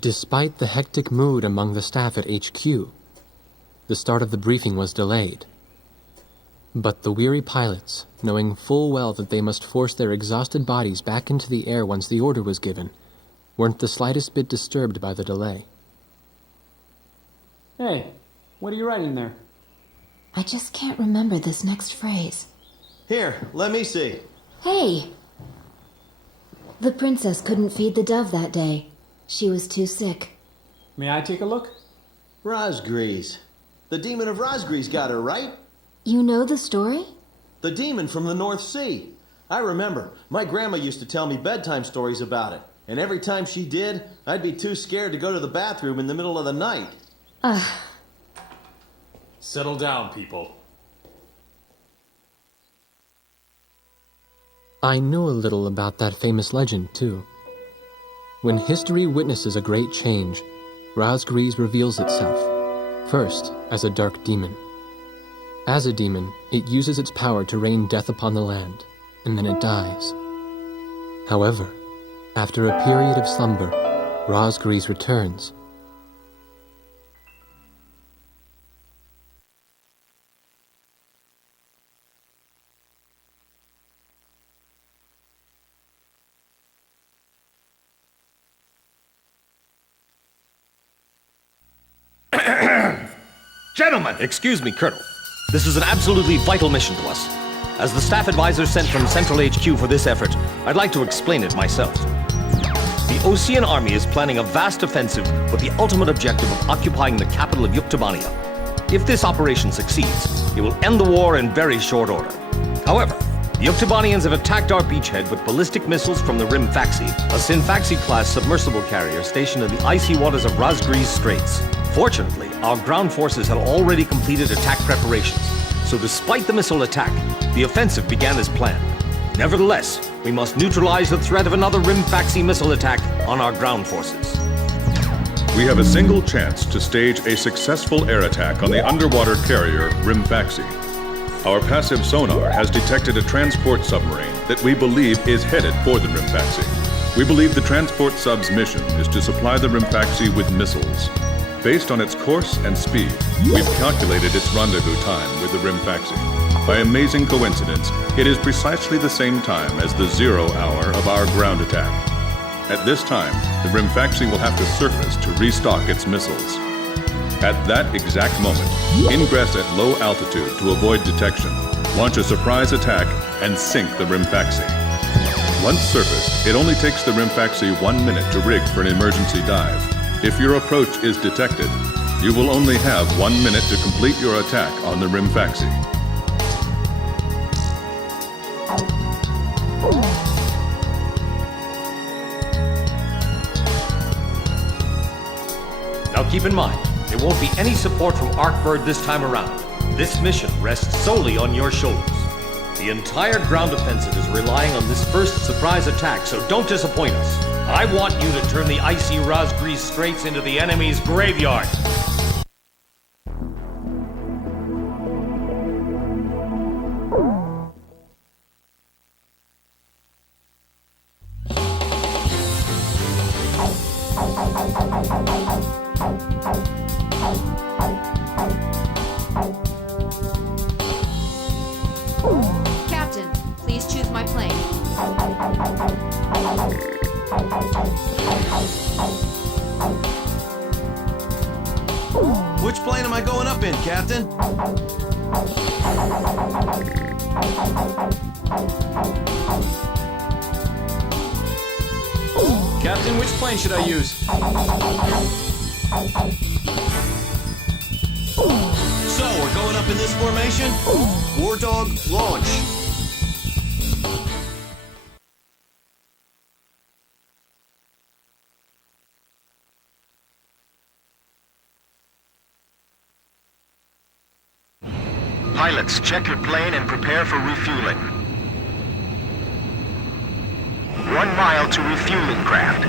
Despite the hectic mood among the staff at HQ, the start of the briefing was delayed. But the weary pilots, knowing full well that they must force their exhausted bodies back into the air once the order was given, weren't the slightest bit disturbed by the delay. Hey, what are you writing there? I just can't remember this next phrase. Here, let me see. Hey! The princess couldn't feed the dove that day. She was too sick. May I take a look? Razgriz. The demon of Razgriz got her, right? You know the story? The demon from the North Sea. I remember. My grandma used to tell me bedtime stories about it. And every time she did, I'd be too scared to go to the bathroom in the middle of the night. Settle down, people. I knew a little about that famous legend, too. When history witnesses a great change, Razgriz reveals itself, first as a dark demon. As a demon, it uses its power to rain death upon the land, and then it dies. However, after a period of slumber, Razgriz returns. Gentlemen! Excuse me, Colonel. This is an absolutely vital mission to us. As the staff advisor sent from Central HQ for this effort, I'd like to explain it myself. The Osean army is planning a vast offensive with the ultimate objective of occupying the capital of Yuktobania. If this operation succeeds, it will end the war in very short order. However, the Yuktobanians have attacked our beachhead with ballistic missiles from the Rimfaxi, a Sinfaxi-class submersible carrier stationed in the icy waters of Razgriz Straits. Fortunately, our ground forces had already completed attack preparations, so despite the missile attack, the offensive began as planned. Nevertheless, we must neutralize the threat of another Rimfaxi missile attack on our ground forces. We have a single chance to stage a successful air attack on the underwater carrier Rimfaxi. Our passive sonar has detected a transport submarine that we believe is headed for the Rimfaxi. We believe the transport sub's mission is to supply the Rimfaxi with missiles. Based on its course and speed, we've calculated its rendezvous time with the Rimfaxi. By amazing coincidence, it is precisely the same time as the 0 hour of our ground attack. At this time, the Rimfaxi will have to surface to restock its missiles. At that exact moment, ingress at low altitude to avoid detection, launch a surprise attack, and sink the Rimfaxi. Once surfaced, it only takes the Rimfaxi 1 minute to rig for an emergency dive. If your approach is detected, you will only have 1 minute to complete your attack on the Rimfaxi. Now keep in mind, there won't be any support from Arkbird this time around. This mission rests solely on your shoulders. The entire ground offensive is relying on this first surprise attack, so don't disappoint us. I want you to turn the icy Razgriz Straits into the enemy's graveyard. Captain, please choose my plane. Which plane am I going up in, Captain? Captain, which plane should I use? So, we're going up in this formation? War Dog, launch. Pilots, check your plane and prepare for refueling. 1 mile to refueling craft.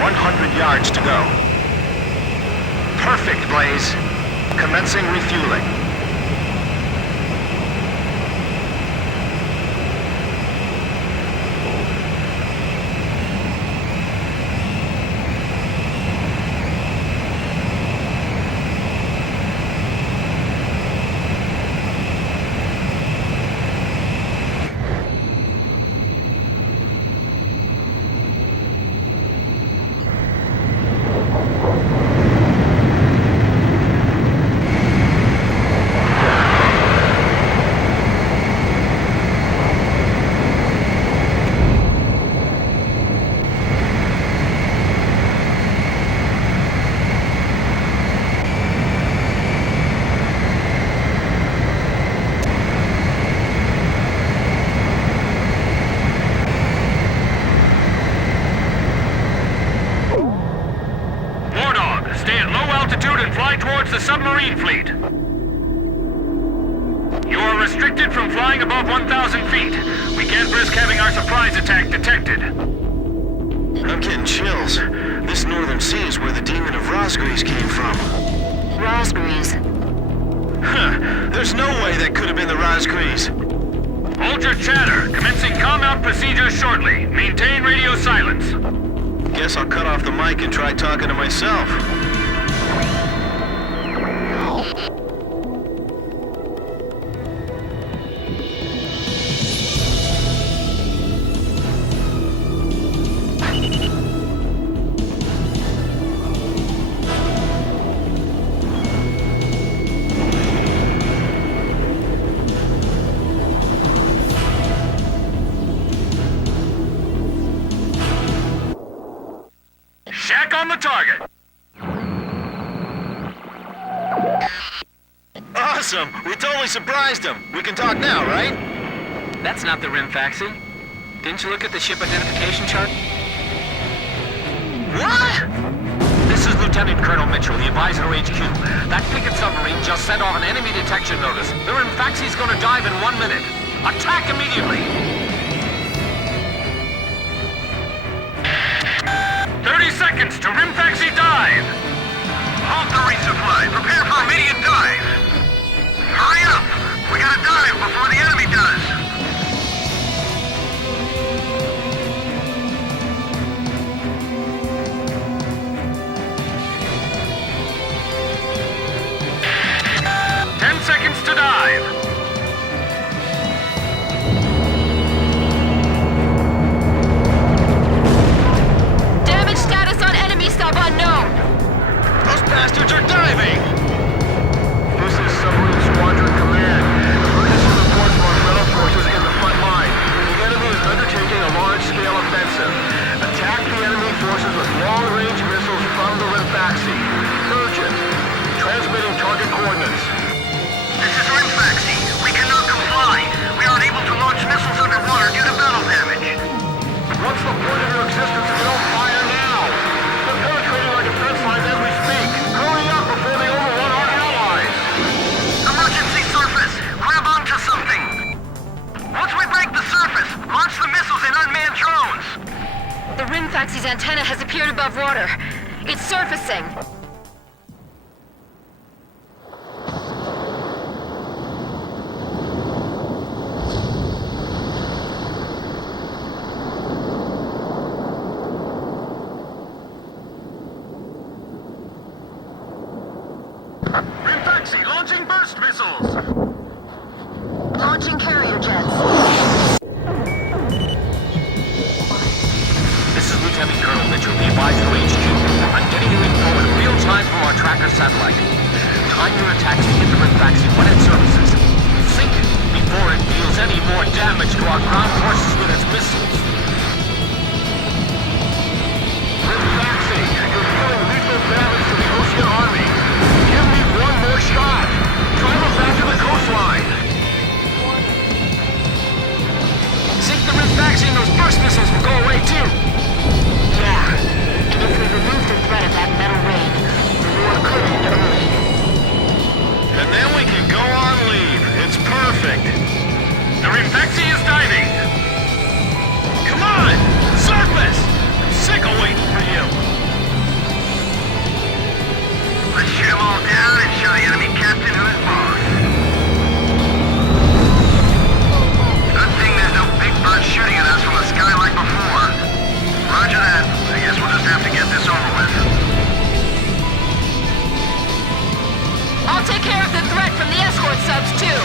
100 yards to go. Perfect, Blaze. Commencing refueling. altitude and fly towards the submarine fleet. You are restricted from flying above 1,000 feet. We can't risk having our surprise attack detected. I'm getting chills. This northern sea is where the demon of Razgriz came from. Razgriz. Huh. There's no way that could have been the Razgriz. Hold your chatter. Commencing comm-out procedures shortly. Maintain radio silence. Guess I'll cut off the mic and try talking to myself. Shack on the target. Awesome! We totally surprised him. We can talk now, right? That's not the Rimfaxi. Didn't you look at the ship identification chart? What? This is Lieutenant Colonel Mitchell, the advisor HQ. That picket submarine just sent off an enemy detection notice. The Rimfaxi's gonna dive in 1 minute. Attack immediately! 30 seconds to Rimfaxi dive. Halt the resupply. Prepare for immediate dive. Hurry up! We gotta dive before the enemy does. Seconds to dive. Damage status on enemy sub unknown. Those bastards are diving! This is Submarine Squadron Command. Emergency report from umbrella forces in the front line. The enemy is undertaking a large-scale offensive. Attack the enemy forces with long-range missiles from the Rimfaxi. Urgent. Transmitting target coordinates. This is Rimfaxi. We cannot comply. We aren't able to launch missiles underwater due to battle damage. What's the point of your existence if you don't fire now? They're penetrating our defense lines as we speak. Hurry up before they overrun our allies. Emergency surface. Grab onto something. Once we break the surface, launch the missiles in unmanned drones. The Rimfaxi's antenna has appeared above water. It's surfacing. Rimfaxi launching burst missiles. Launching carrier jets. This is Lieutenant Colonel Mitchell, the advisor HQ. I'm getting you info in real time from our tracker satellite. Time your attacks to hit the Rimfaxi when it surfaces. Sink it before it deals any more damage to our ground forces with its missiles. Rimfaxi, you're dealing lethal damage to the Ocean Army. Give me one more shot. Drive them back to the coastline. Sink the Rimfaxi and those burst missiles will go away too. Yeah. And if we remove the threat of that metal rain, the war could end early. And then we can go on leave. It's perfect. The Rimfaxi is diving. Come on! Surface! I'm sick of waiting for you. Let's shoot them all down and show the enemy captain who's boss. Good thing there's no big bird shooting at us from the sky like before. Roger that. I guess we'll just have to get this over with. I'll take care of the threat from the escort subs, too.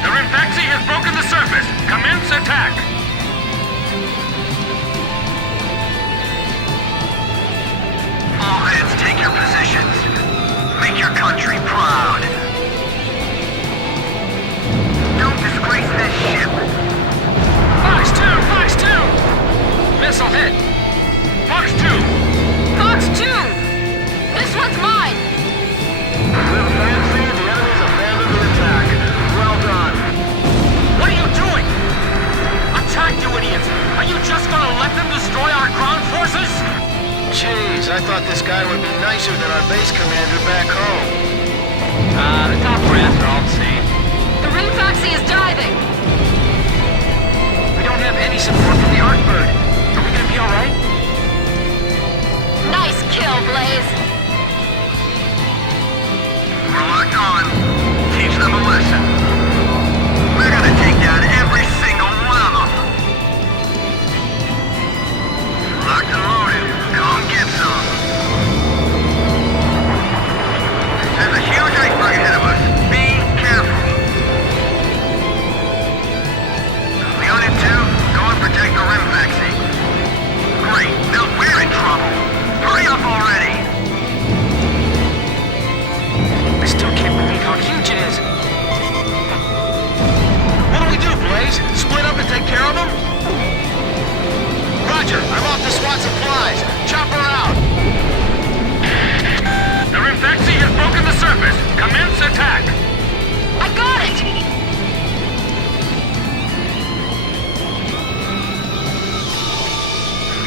The Rimfaxi has broken the surface. Commence attack. All hands, take your positions. Make your country proud. Don't disgrace this ship. Fox 2! Fox 2! Missile hit! Fox 2! Fox 2! This one's mine! Rimfaxi, the enemy's abandoned the attack. Well done. What are you doing? Attack, you idiots! Are you just gonna let them destroy our ground forces? Jeez, I thought this guy would be nicer than our base commander back home. The top brass are all the same. The Rimfaxi is diving! We don't have any support from the Artbird. Are we gonna be alright? Nice kill, Blaze! We're locked on. Teach them a lesson. We're gonna take down every single one of them. Locked and loaded. Come get some. There's a huge iceberg ahead of us. Be careful. Leonid 2, go and protect the Rimfaxi. Great. Now we're in trouble. Hurry up already. I still can't believe how huge it is. What do we do, Blaze? Split up and take care of them? Roger, I'm off to SWAT supplies. Chopper out. The Rimfaxi has broken the surface. Commence attack. I got it!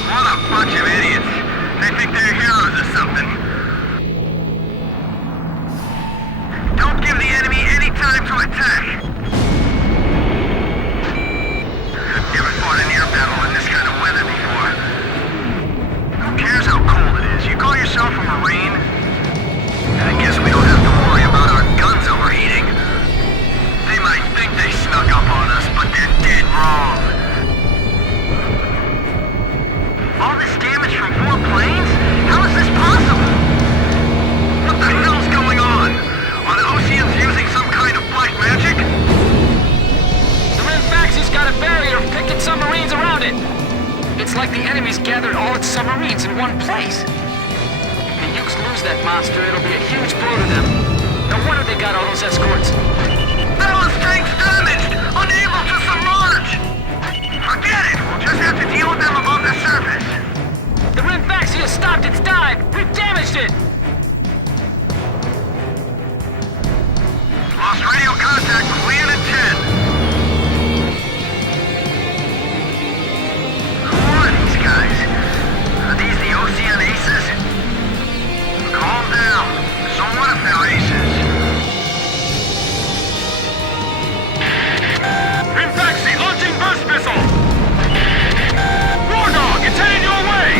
What a bunch of idiots. They think they're heroes or something. Don't give the enemy any time to attack. I've never fought an air battle in this kind of weather before. Who cares how cold it is? You call yourself a Marine? I guess we don't have to worry about our guns overheating. They might think they snuck up on us, but they're dead wrong. All this damage from 4 planes? How is this possible? What the hell's going on? Are the Oceans using some kind of black magic? The Rimfaxi's got a barrier of picket submarines around it. It's like the enemy's gathered all its submarines in one place. If the Ukes lose that monster, it'll be a huge blow to them. No wonder they got all those escorts. Ballast tanks damaged! Unable to submerge! Forget it! We'll just have to deal with them above the surface. The Rimfaxi has stopped its dive! We've damaged it! Lost radio contact with Leonid 10. Who are these guys? Are these the Ocean Aces? Calm down. So what if they're aces? Rimfaxi launching burst missile! War Dog, it's headed your way!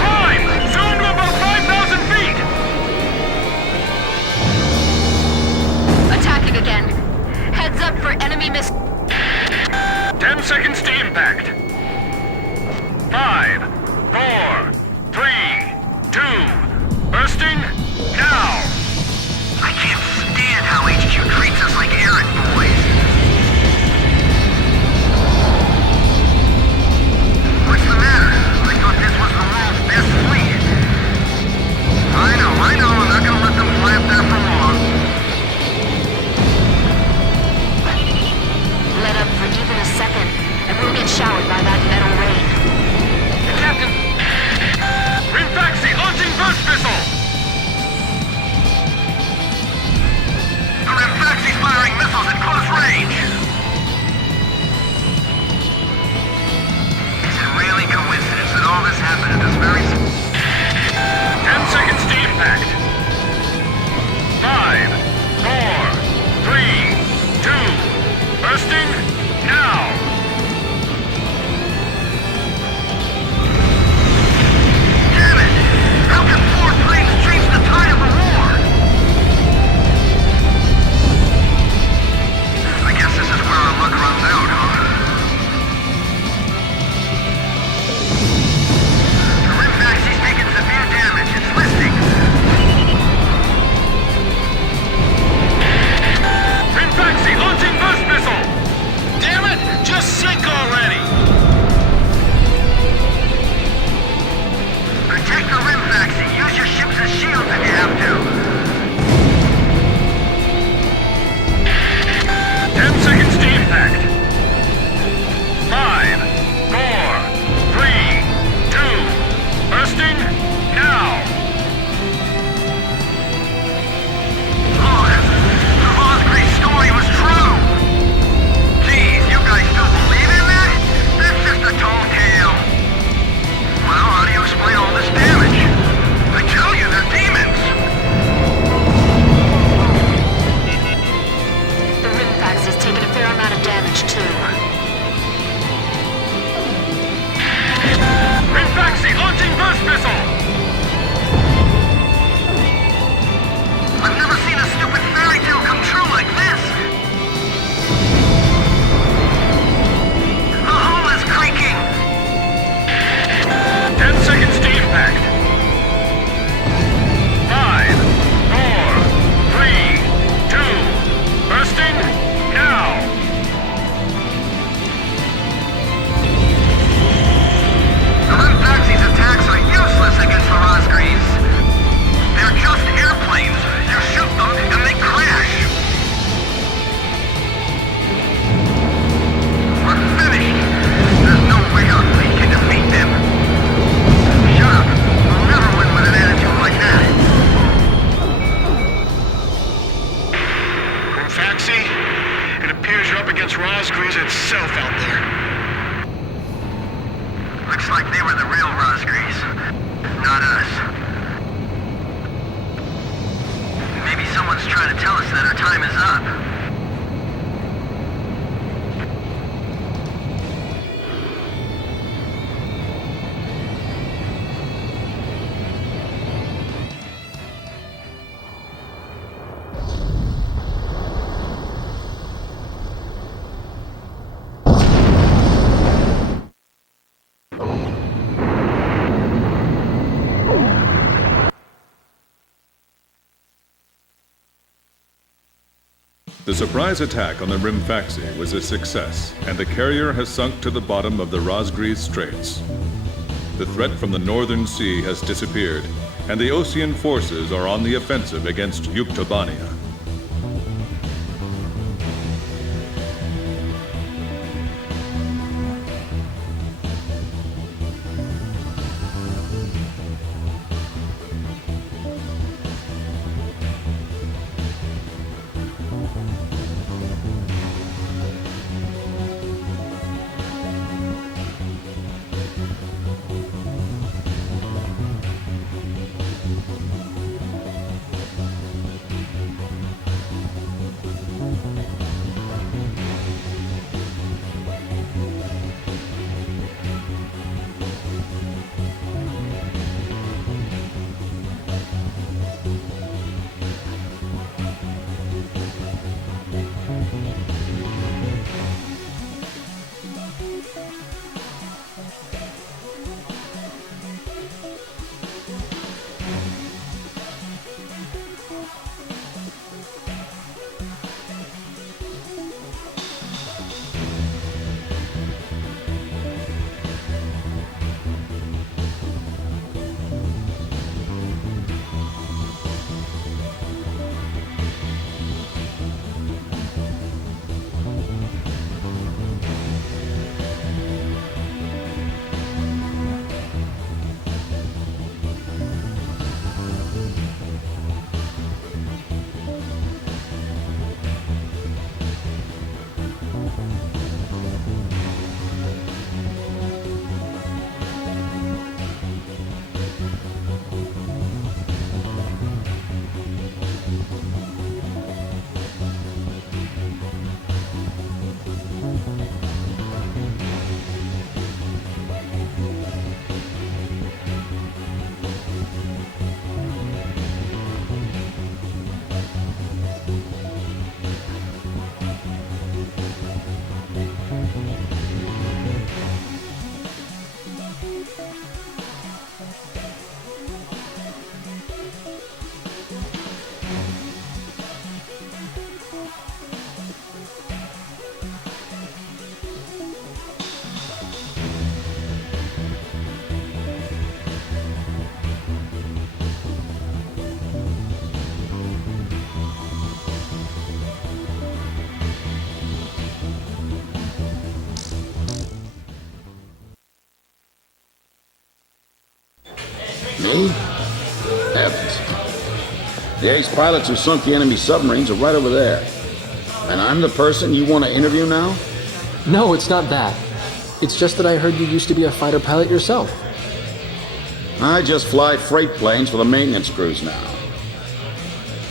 Climb! Zoom to about 5,000 feet! Attacking again. Heads up for The surprise attack on the Rimfaxi was a success, and the carrier has sunk to the bottom of the Razgriz Straits. The threat from the northern sea has disappeared, and the Osean forces are on the offensive against Yuktobania. Me? Heavens. The ace pilots who sunk the enemy submarines are right over there. And I'm the person you want to interview now? No, it's not that. It's just that I heard you used to be a fighter pilot yourself. I just fly freight planes for the maintenance crews now.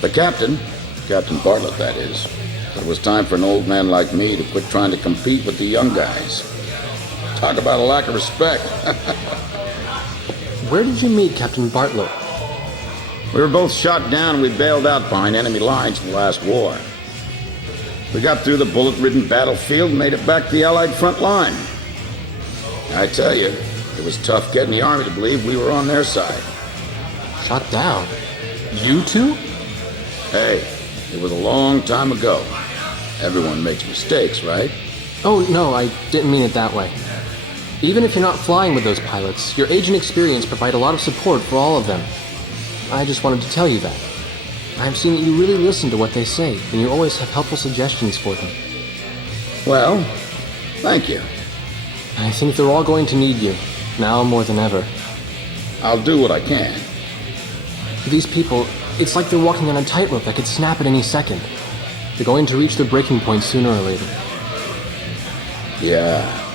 The captain, Captain Bartlett that is, said it was time for an old man like me to quit trying to compete with the young guys. Talk about a lack of respect. Where did you meet Captain Bartlett? We were both shot down and we bailed out behind enemy lines in the last war. We got through the bullet-ridden battlefield and made it back to the Allied front line. I tell you, it was tough getting the Army to believe we were on their side. Shot down? You two? Hey, it was a long time ago. Everyone makes mistakes, right? Oh, no, I didn't mean it that way. Even if you're not flying with those pilots, your age and experience provide a lot of support for all of them. I just wanted to tell you that. I've seen that you really listen to what they say, and you always have helpful suggestions for them. Well, thank you. I think they're all going to need you, now more than ever. I'll do what I can. These people, it's like they're walking on a tightrope that could snap at any second. They're going to reach their breaking point sooner or later. Yeah.